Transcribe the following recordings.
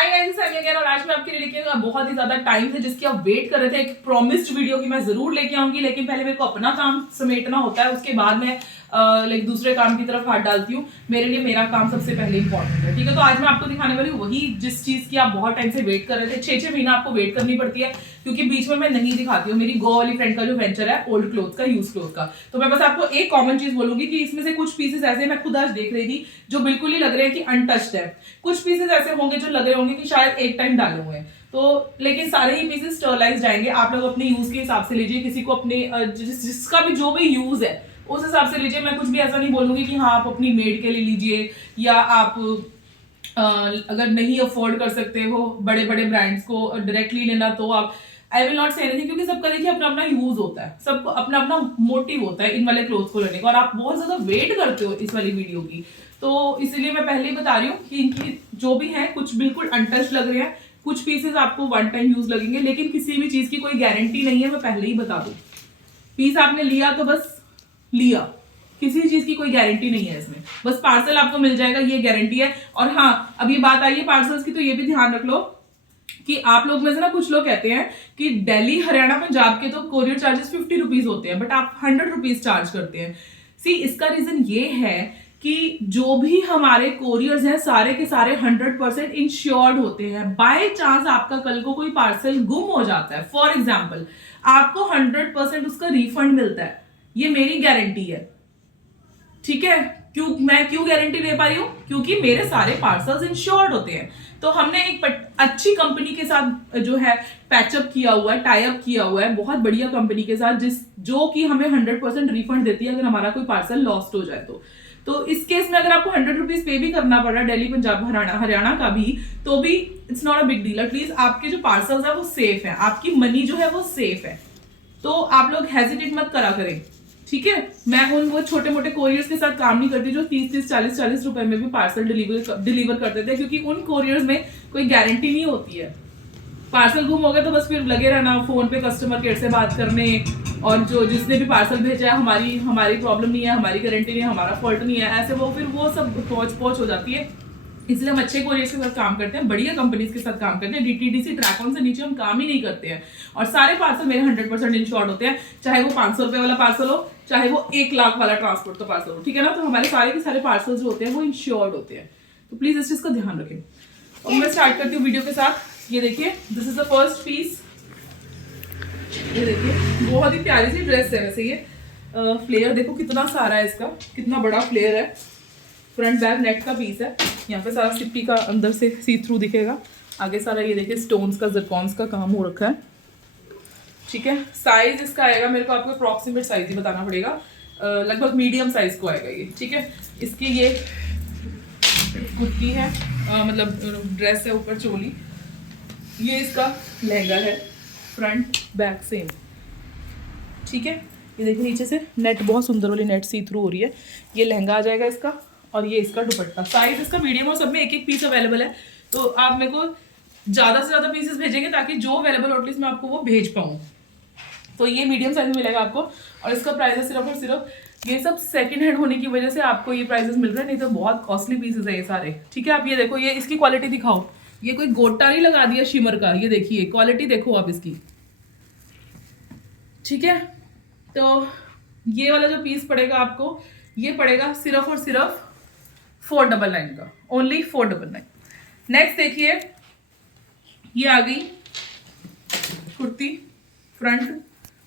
Hi guys, और आज मैं आपके लिए लेके आई बहुत ही ज्यादा टाइम से जिसकी आप वेट कर रहे थे, एक प्रॉमिस्ड वीडियो की मैं जरूर लेके आऊंगी, लेकिन पहले मेरे को अपना काम समेटना होता है, उसके बाद मैं दूसरे काम की तरफ हाथ डालती हूँ। मेरे लिए मेरा काम सबसे पहले इंपॉर्टेंट है, ठीक है। तो आज मैं आपको दिखाने वाली हूँ वही जिस चीज की आप बहुत टाइम से वेट कर रहे थे। 6 महीना आपको वेट करनी पड़ती है क्योंकि बीच में मैं नहीं दिखाती हूँ मेरी गो वाली फ्रेंड का जो वेंचर है ओल्ड क्लोथ का, यूज क्लोथ का। तो मैं बस आपको एक कॉमन चीज बोलूंगी कि इसमें से कुछ पीसेस ऐसे मैं खुद आज देख रही थी जो बिल्कुल ही लग रहे हैं कि अनटच्ड है, कुछ पीसेस ऐसे होंगे जो लग रहे होंगे कि शायद एक टाइम डाले हुए हैं। तो लेकिन सारे ही पीसेस स्टरलाइज जाएंगे। आप लोग अपने यूज के हिसाब से लीजिए, किसी को अपने जिसका भी जो भी यूज है उस हिसाब से लीजिए। मैं कुछ भी ऐसा नहीं बोलूंगी कि हाँ आप अपनी मेड के लिए लीजिए, या आप अगर नहीं अफोर्ड कर सकते हो बड़े बड़े ब्रांड्स को डायरेक्टली लेना तो आप, I will not say anything, क्योंकि सबका देखिए अपना अपना यूज होता है, सबको अपना अपना मोटिव होता है इन वाले क्लोथ को लेने का। और आप बहुत ज्यादा वेट करते हो इस वाली वीडियो की, तो इसलिए मैं पहले ही बता रही हूँ कि इनकी जो भी है कुछ बिल्कुल अनटच्ड लग रहे हैं, कुछ पीसेस आपको वन टाइम यूज लगेंगे, लेकिन किसी भी चीज की कोई गारंटी नहीं है, मैं पहले ही बता दूं। पीस आपने लिया तो बस लिया, किसी चीज की कोई गारंटी नहीं है इसमें, बस पार्सल आपको मिल जाएगा ये गारंटी है। और हाँ, अब ये बात आई है पार्सल्स की, तो ये भी ध्यान रख लो कि आप लोग में से ना कुछ लोग कहते हैं कि दिल्ली, हरियाणा, पंजाब के तो कोरियर चार्जेस 50 रुपीज होते हैं, बट आप 100 रुपीज चार्ज करते हैं। सी, इसका रीजन ये है कि जो भी हमारे कोरियर्स हैं सारे के सारे 100% इंश्योर्ड होते हैं। बाय चांस आपका कल को कोई पार्सल गुम हो जाता है, फॉर एग्जाम्पल, आपको 100% उसका रिफंड मिलता है, ये मेरी गारंटी है, ठीक है। मैं क्यों गारंटी दे पा रही हूं? क्योंकि मेरे सारे पार्सल्स इंश्योर्ड होते हैं। तो हमने एक अच्छी कंपनी के साथ जो है पैचअप किया हुआ है, टाई अप किया हुआ है, बहुत बढ़िया कंपनी के साथ, जो कि हमें 100% रिफंड देती है अगर हमारा कोई पार्सल लॉस्ट हो जाए तो इस केस में अगर आपको 100 रुपीज पे भी करना पड़ रहा है, दिल्ली, पंजाब, हरियाणा का भी, तो भी it's not a big deal. At least आपके जो पार्सल्स है वो सेफ है, आपकी मनी जो है वो सेफ है। तो आप लोग हेजिटेट मत करा करें, ठीक है। मैं उन वो छोटे मोटे कोरियर्स के साथ काम नहीं करती जो 30-30, 40-40 रुपए में भी पार्सल डिलीवर करते थे, क्योंकि उन कोरियर्स में कोई गारंटी नहीं होती है। पार्सल गुम हो गया तो बस फिर लगे रहना फोन पे कस्टमर केयर से बात करने, और जो जिसने भी पार्सल भेजा है हमारी प्रॉब्लम नहीं है, हमारी गारंटी नहीं है, हमारा फॉल्ट नहीं है, ऐसे वो फिर वो सब पहुंच हो जाती है। इसलिए हम अच्छे कोरियर्स के साथ काम करते हैं, बढ़िया कंपनीज के साथ काम करते हैं। DTDC ट्रैकऑन से नीचे हम काम ही नहीं करते हैं, और सारे पार्सल मेरे 100% इंश्योर्ड होते हैं, चाहे वो 500 रुपए वाला पार्सल हो, चाहे वो 1 लाख वाला ट्रांसपोर्ट का पार्सल हो, ठीक है ना। तो हमारे सारे के सारे पार्सल जो होते हैं वो इंश्योर्ड होते हैं, तो प्लीज इस चीज का ध्यान रखें। और मैं स्टार्ट करती हूँ वीडियो के साथ। ये देखिए, this is the first piece. ये देखिए, बहुत ही प्यारी सी ड्रेस है वैसे ये। फ्लेयर देखो कितना सारा है इसका, कितना बड़ा फ्लेयर है। फ्रंट बैक नेट का पीस है, यहाँ पे सारा सिप्पी का अंदर से सी थ्रू दिखेगा, आगे सारा ये देखिए स्टोन्स का, ज़िरकॉन्स का काम हो रखा है, ठीक है। साइज इसका आएगा, मेरे को आपको अप्रॉक्सीमेट साइज ही बताना पड़ेगा, लगभग मीडियम साइज को आएगा ये, ठीक है। इसकी ये कुर्ती है, मतलब ड्रेस है, ऊपर चोली। ये इसका लहंगा है, फ्रंट बैक सेम, ठीक है। ये देखिए नीचे से नेट, बहुत सुंदर वाली नेट सी थ्रू हो रही है। ये लहंगा आ जाएगा इसका, और ये इसका दुपट्टा। साइज इसका मीडियम, और सब में एक एक पीस अवेलेबल है, तो आप मेरे को ज़्यादा से ज़्यादा पीसेस भेजेंगे ताकि जो अवेलेबल हो एटलीस्ट मैं आपको वो भेज पाऊँ। तो ये मीडियम साइज में मिलेगा आपको, और इसका प्राइस है सिर्फ और सिर्फ, ये सब सेकंड हैंड होने की वजह से आपको ये प्राइसेस मिल रहे हैं, नहीं तो बहुत कॉस्टली पीसेस है ये सारे, ठीक है। आप ये देखो, ये इसकी क्वालिटी दिखाओ, ये कोई गोटा नहीं लगा दिया शिमर का, ये देखिए क्वालिटी देखो आप इसकी, ठीक है। तो ये वाला जो पीस पड़ेगा आपको, ये पड़ेगा सिर्फ और सिर्फ 499 का, ओनली 499। नेक्स्ट देखिए, ये आ गई कुर्ती, फ्रंट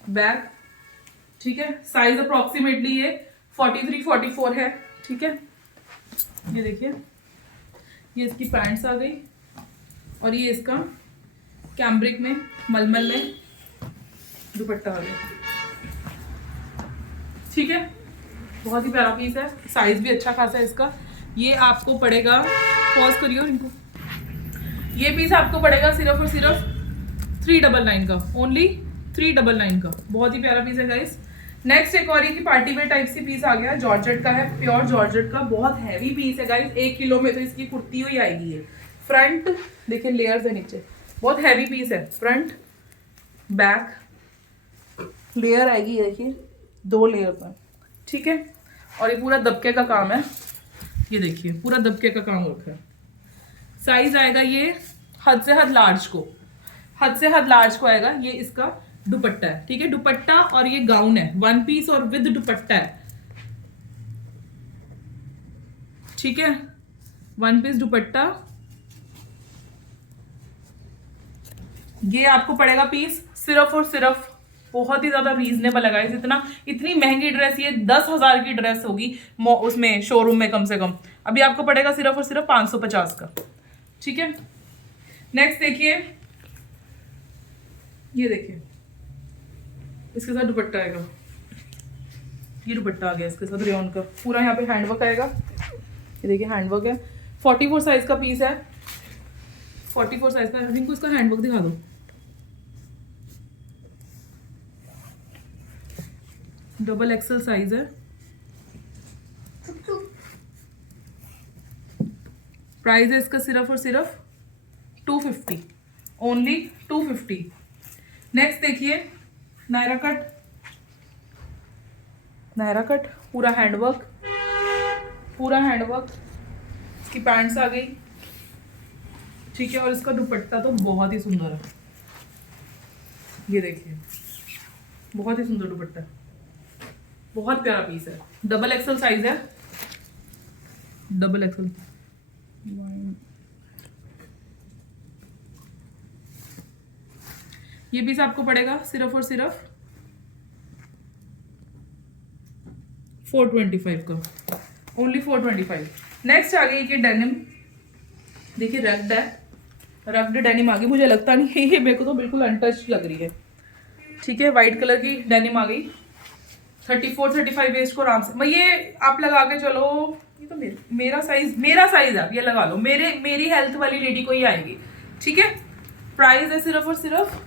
बैक, ठीक है। साइज अप्रोक्सीमेटली ये 43-44 है, ठीक है। ये देखिए, ये इसकी पैंट्स आ गई, और ये इसका कैम्ब्रिक में, मलमल में दुपट्टा आ गया, ठीक है। बहुत ही प्यारा पीस है, साइज भी अच्छा खासा है इसका। ये आपको पड़ेगा, पॉज करिए इनको, ये पीस आपको पड़ेगा सिर्फ और सिर्फ 399 का, ओनली 399 का। बहुत ही प्यारा पीस है गाइस। नेक्स्ट एक और ये की पार्टी वेयर टाइप सी पीस आ गया, जॉर्जेट का है, प्योर जॉर्जेट का, बहुत हैवी पीस है गाइस। 1 किलो में तो इसकी कुर्ती हुई आएगी ये। फ्रंट देखिए, लेयर्स है नीचे, बहुत हैवी पीस है। फ्रंट बैक लेयर आएगी, ये देखिए 2 लेयर में, ठीक है। और ये पूरा दबके का काम है, ये देखिए पूरा दबके का काम रखा है। साइज आएगा ये हद से हद लार्ज को आएगा। ये इसका दुपट्टा है, ठीक है, दुपट्टा और ये गाउन है, वन पीस और विद दुपट्टा है, ठीक है, वन पीस दुपट्टा। ये आपको पड़ेगा पीस सिर्फ और सिर्फ, बहुत ही ज्यादा रीजनेबल है गाइस। इतनी महंगी ड्रेस, ये 10,000 की ड्रेस होगी उसमें शोरूम में कम से कम, अभी आपको पड़ेगा सिर्फ और सिर्फ 550 का, ठीक है। नेक्स्ट देखिए, ये देखिए इसके साथ दुपट्टा आएगा, ये दुपट्टा आ गया इसके साथ रेयॉन का, पूरा यहाँ पे हैंडवर्क आएगा, ये देखिए हैंडवर्क है, 44 साइज का पीस है, 44 साइज का। रिंकू इसका हैंडवर्क दिखा दो, डबल एक्सल साइज है। प्राइस है इसका सिर्फ और सिर्फ 250, ओनली 250। नेक्स्ट देखिए नायरा कट, पूरा हैंडवर्क, इसकी पैंट्स आ गई, ठीक है, और इसका दुपट्टा तो बहुत ही सुंदर है, ये देखिए बहुत ही सुंदर दुपट्टा, बहुत प्यारा पीस है, डबल एक्सल साइज है, डबल एक्सल। ये पीस आपको पड़ेगा सिर्फ और सिर्फ 425 का, ओनली 425। नेक्स्ट आ गई कि डेनिम, देखिए रग्ड डेनिम आ गई, मुझे लगता नहीं है ये, मेरे को तो बिल्कुल अनटच्ड लग रही है, ठीक है, वाइट कलर की डेनिम आ गई, 34-35 वेस्ट को आराम से, ये आप लगा के चलो, ये तो मेरा साइज है, ये लगा लो, मेरी हेल्थ वाली लेडी को ही आएगी, ठीक है। प्राइस है सिर्फ और सिर्फ,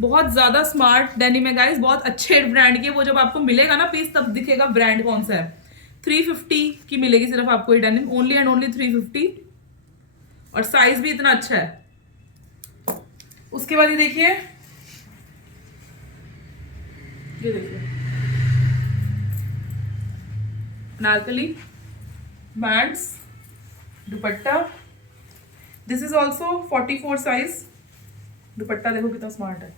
बहुत ज्यादा स्मार्ट डेनिम है गाइस, बहुत अच्छे ब्रांड की, वो जब आपको मिलेगा ना पीस तब दिखेगा ब्रांड कौन सा है। 350 की मिलेगी सिर्फ आपको ये डेनिम, ओनली एंड ओनली 350, और साइज भी इतना अच्छा है। उसके बाद ये देखिए नारकली bands dupatta, this is also 44 size, dupatta देखो कितना स्मार्ट है,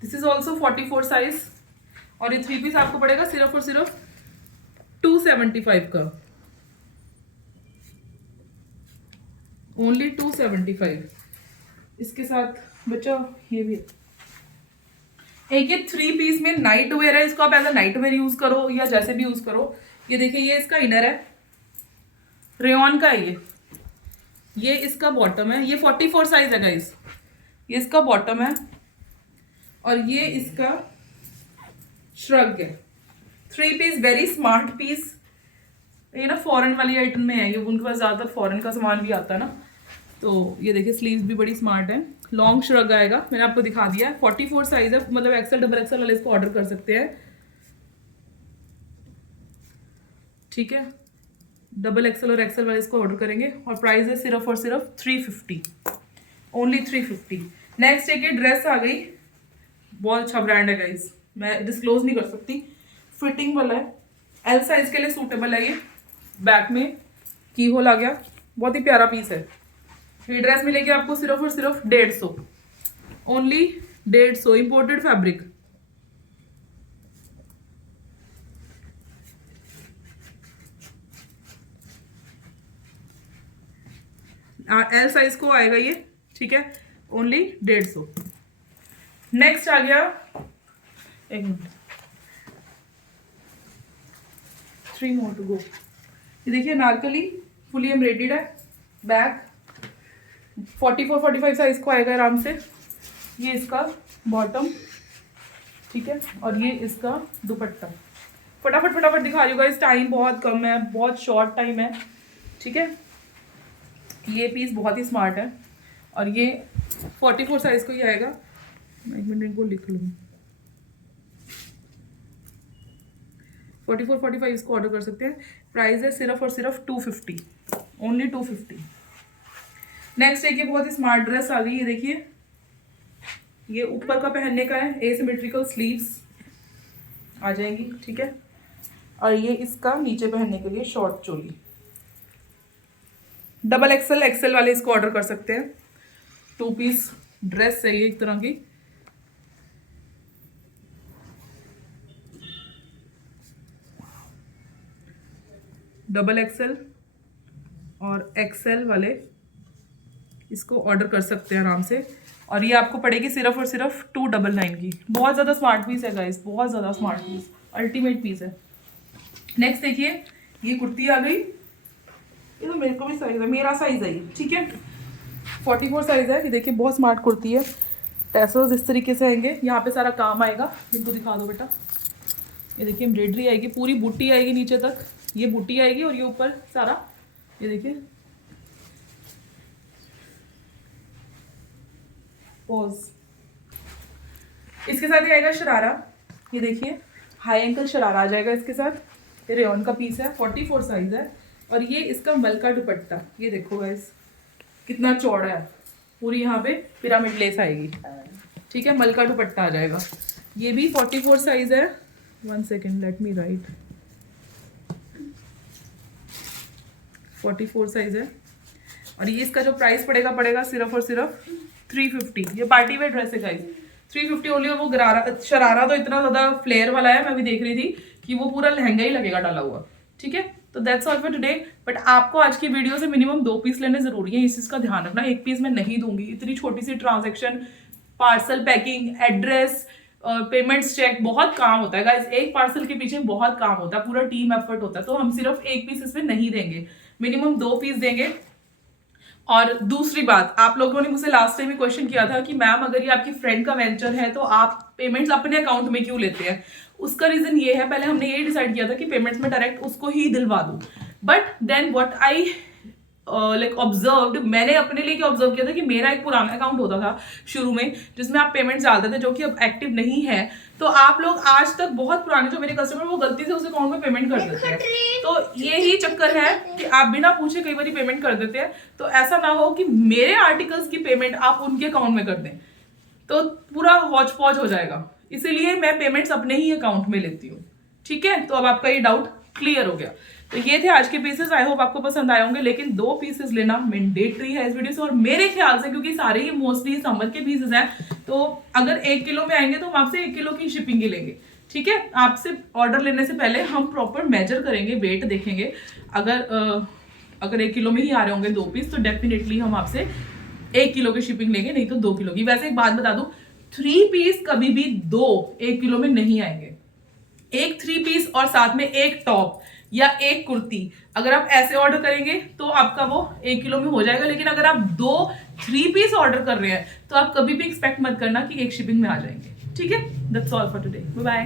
दिस इज ऑल्सो 44 साइज, और ये 3 पीस आपको पड़ेगा सिर्फ और सिर्फ 275 का, ओनली 275। इसके साथ बच्चों ये भी एक ये 3 पीस में नाइट वेयर है, इसको आप as a night wear use करो या जैसे भी यूज करो। ये देखिए ये इसका इनर है, रेयॉन का है ये इसका बॉटम है, ये 44 साइज है गाइस, ये इसका बॉटम है और ये इसका श्रग है। 3 पीस वेरी स्मार्ट पीस, ये ना फॉरेन वाली आइटम में है, ये उनके पास ज़्यादातर फॉरेन का सामान भी आता है ना, तो ये देखिए स्लीव्स भी बड़ी स्मार्ट है, लॉन्ग श्रग आएगा, मैंने आपको दिखा दिया है, 44 साइज है, मतलब एक्सेल डबल एक्सेल वाले इसको ऑर्डर कर सकते हैं, ठीक है, डबल एक्सेल और एक्सेल वाले इसको ऑर्डर करेंगे, और प्राइस है सिर्फ और सिर्फ 350, ओनली 350। नेक्स्ट एक ये ड्रेस आ गई, बहुत अच्छा ब्रांड है गाइस, मैं डिस्क्लोज नहीं कर सकती, फिटिंग वाला है, एल साइज के लिए सूटेबल है, ये बैक में की होल आ गया, बहुत ही प्यारा पीस है। ये ड्रेस मिलेगी आपको सिर्फ और सिर्फ 150, only 150, imported fabric. L size को आएगा ये, ठीक है, ओनली 150। नेक्स्ट आ गया, एक मिनट, 3 मोर टू गो। ये देखिए नारकली फुली एम्ब्रॉयडर्ड है, बैक 44-45 साइज को आएगा आराम से, ये इसका बॉटम, ठीक है, और ये इसका दुपट्टा। फटाफट दिखा रही हूँ गाइस, टाइम बहुत कम है, बहुत शॉर्ट टाइम है, ठीक है। ये पीस बहुत ही स्मार्ट है और ये 44 साइज को ही आएगा, एक मिनट इनको लिख लूँ, 44-45 इसको ऑर्डर कर सकते हैं, प्राइस है सिर्फ और सिर्फ 250, ओनली 250। नेक्स्ट एक ये बहुत ही स्मार्ट ड्रेस आ गई है, देखिए ये ऊपर का पहनने का है, एसिमेट्रिकल स्लीव्स आ जाएंगी, ठीक है, और ये इसका नीचे पहनने के लिए शॉर्ट चोली, डबल एक्सेल वाले इसको ऑर्डर कर सकते हैं, 2 पीस ड्रेस चाहिए एक तरह की, XXL और XL वाले इसको ऑर्डर कर सकते हैं आराम से। और ये आपको पड़ेगी सिर्फ और सिर्फ 299 की। बहुत ज़्यादा स्मार्ट पीस है गाइस, बहुत ज़्यादा स्मार्ट पीस, अल्टीमेट पीस है। नेक्स्ट देखिए, ये कुर्ती आ गई, ये तो मेरे को भी साइज है, मेरा साइज है ये, ठीक है, 44 साइज है। ये देखिए बहुत स्मार्ट कुर्ती है, टैसल्स इस तरीके से आएंगे, यहाँ पे सारा काम आएगा। इनको दिखा दो बेटा, ये देखिए एम्ब्रॉयडरी आएगी, पूरी बूटी आएगी नीचे तक, ये बूटी आएगी और ये ऊपर सारा, ये देखिए पोज। इसके साथ ये आएगा शरारा, ये देखिए हाई एंकल शरारा आ जाएगा इसके साथ। ये रेयन का पीस है, 44 साइज है। और ये इसका मल का दुपट्टा, ये देखो गाइस कितना चौड़ा है, पूरी यहाँ पे पिरामिड लेस आएगी, ठीक है, मल का दुपट्टा आ जाएगा। ये भी 44 साइज है, 1 second let me right, 44 size है। और ये इसका जो प्राइस पड़ेगा सिर्फ और सिर्फ 350। ये पार्टी वेयर ड्रेस है गाइस, 350 ओनली। और वो शरारा तो इतना ज़्यादा फ्लेयर वाला है, मैं भी देख रही थी कि वो पूरा लहंगा ही लगेगा डाला हुआ, ठीक है। तो that's all for today. But आपको आज की वीडियो से मिनिमम 2 पीस लेने जरूरी है, इस चीज़ का ध्यान रखना। 1 पीस मैं नहीं दूंगी, इतनी छोटी सी transaction, parcel packing, address, payments check, बहुत काम होता है गाइस। एक पार्सल के पीछे बहुत काम होता है, पूरा टीम एफर्ट होता है। तो हम सिर्फ 1 पीस इसमें नहीं देंगे, मिनिमम 2 पीस देंगे। और दूसरी बात, आप लोगों ने मुझसे लास्ट टाइम भी क्वेश्चन किया था कि मैम अगर ये आपकी फ्रेंड का वेंचर है तो आप पेमेंट्स अपने अकाउंट में क्यों लेते हैं। उसका रीजन ये है, पहले हमने ये डिसाइड किया था कि पेमेंट्स में डायरेक्ट उसको ही दिलवा दूं, but then what I like observed, मैंने अपने लिए क्या ऑब्जर्व किया था कि मेरा एक पुराना अकाउंट होता था शुरू में जिसमें आप पेमेंट्स डालते थे, जो कि अब एक्टिव नहीं है। तो आप लोग आज तक बहुत पुराने जो मेरे कस्टमर, वो गलती से उस अकाउंट में पेमेंट कर देते हैं। तो ये ही चक्कर है कि आप बिना पूछे कई बार पेमेंट कर देते हैं। तो ऐसा ना हो कि मेरे आर्टिकल्स की पेमेंट आप उनके अकाउंट में कर दें, तो पूरा हौच पौच हो जाएगा। इसीलिए मैं पेमेंट्स अपने ही अकाउंट में लेती हूँ, ठीक है। तो अब आपका ये डाउट क्लियर हो गया। तो ये थे आज के पीसेस, आई होप आपको पसंद आए होंगे। लेकिन 2 पीसेस लेना मैंडेटरी है इस वीडियो से। और मेरे ख्याल से, क्योंकि सारे ही मोस्टली समर के पीसेस हैं, तो अगर 1 किलो में आएंगे तो हम आपसे 1 किलो की शिपिंग ही लेंगे, ठीक है। आपसे ऑर्डर लेने से पहले हम प्रॉपर मेजर करेंगे, वेट देखेंगे। अगर 1 किलो में ही आ रहे होंगे 2 पीस, तो डेफिनेटली हम आपसे 1 किलो की शिपिंग लेंगे, नहीं तो 2 किलो की। वैसे एक बात बता दूं, 3 पीस कभी भी 1 किलो में नहीं आएंगे। एक 3 पीस और साथ में एक टॉप या एक कुर्ती अगर आप ऐसे ऑर्डर करेंगे तो आपका वो 1 किलो में हो जाएगा। लेकिन अगर आप 3 पीस ऑर्डर कर रहे हैं तो आप कभी भी एक्सपेक्ट मत करना कि एक शिपिंग में आ जाएंगे, ठीक है। That's all for today, bye bye.